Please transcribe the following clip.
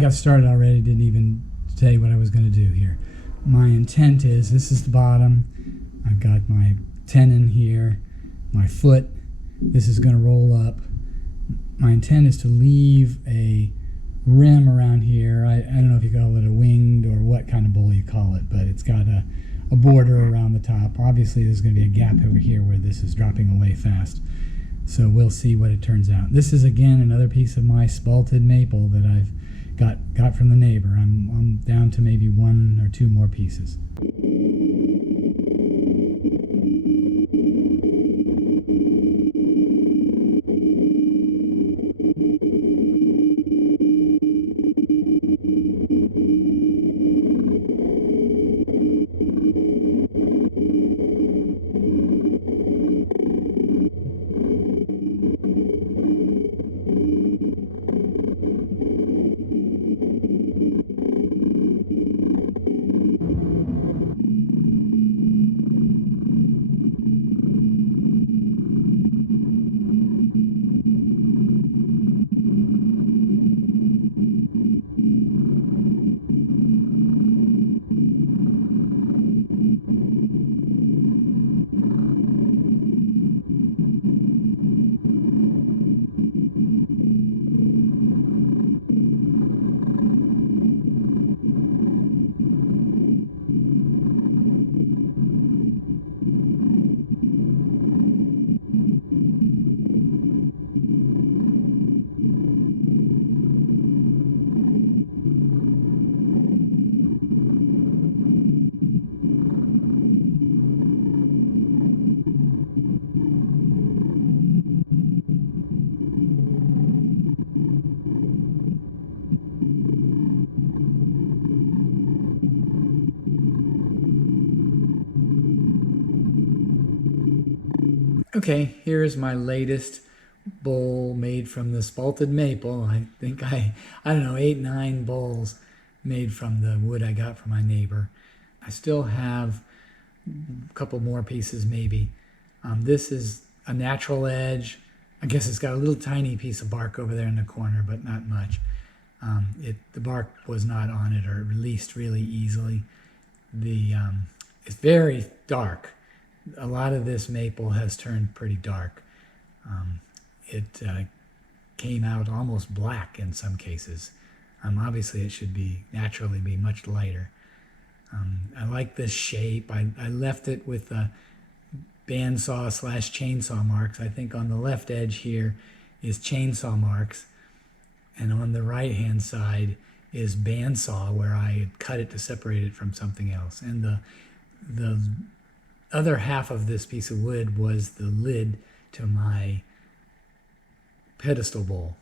got started already, didn't even tell you what I was going to do here. My intent is, this is the bottom. I've got my tenon here, my foot. This is going to roll up. My intent is to leave a rim around here. I don't know if you call it a winged or what kind of bowl you call it, but it's got a border around the top. Obviously, there's going to be a gap over here where this is dropping away fast. So we'll see what it turns out. This is, again, another piece of my spalted maple that I've got from the neighbor. I'm down to maybe 1 or 2 more pieces. Okay, here's my latest bowl made from the spalted maple. I think I don't know, 8, 9 bowls made from the wood I got from my neighbor. I still have a couple more pieces maybe. This is a natural edge. I guess it's got a little tiny piece of bark over there in the corner, but not much. The bark was not on it, or released really easily. It's very dark. A lot of this maple has turned pretty dark. It came out almost black in some cases. Obviously, it should naturally be much lighter. I like this shape. I left it with the bandsaw / chainsaw marks. I think on the left edge here is chainsaw marks, and on the right hand side is bandsaw, where I had cut it to separate it from something else. And the other half of this piece of wood was the lid to my pedestal bowl.